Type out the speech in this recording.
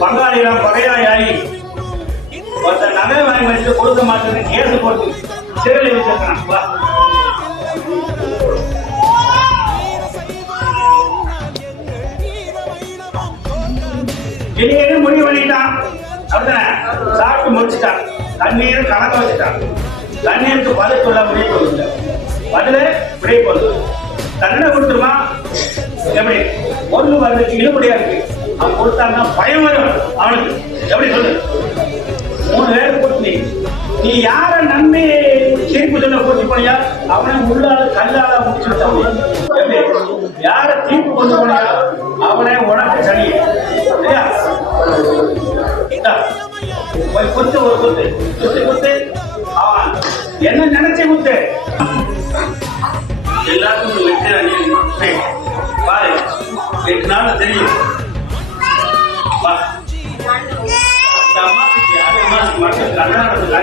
பங்காளிடம் பகையாயி ஒருத்தன் நகை வாங்கி வச்சு கொடுக்க மாட்டேன்னு கேசு போட்டு சிறையில் வச்சிருக்கான். இனியே முடிவு பண்ணிட்டான். அப்படித்தானே? சாப்பிட்டு முடிச்சுட்டான். தண்ணீர் கணக்க வச்சுட்டான். தண்ணீருக்கு பதில் சொல்ல முடிவு கொள்ள பதில விடை கொள்ளு தண்டனை கொடுத்துருமா? எப்படி ஒன்று வரதுக்கு இழுபடியா இருக்கு. அவன் கொடுத்தான்னா பயம் வரும் அவனுக்கு. எப்படி சொல்லு? 3 பேர் கூட்டி நீ யார நம்பி தீர்ப்பு சொல்ல கூட்டி போனியா அவனை உள்ளால கல்லால முடிச்சுட்டான். எப்படி யார தீர்ப்பு கொண்டு போனியா அவனை உனக்கு சரி இல்லையா? போய் குத்து, ஒரு குத்து குத்து குத்து. அவன் என்ன நினைச்சு குத்து. எல்லாத்துக்கும் வெற்றி பாரு. 8 நாள் தெரியும். அம்மாக்கு மட்டும் கர்நாடகத்துக்கு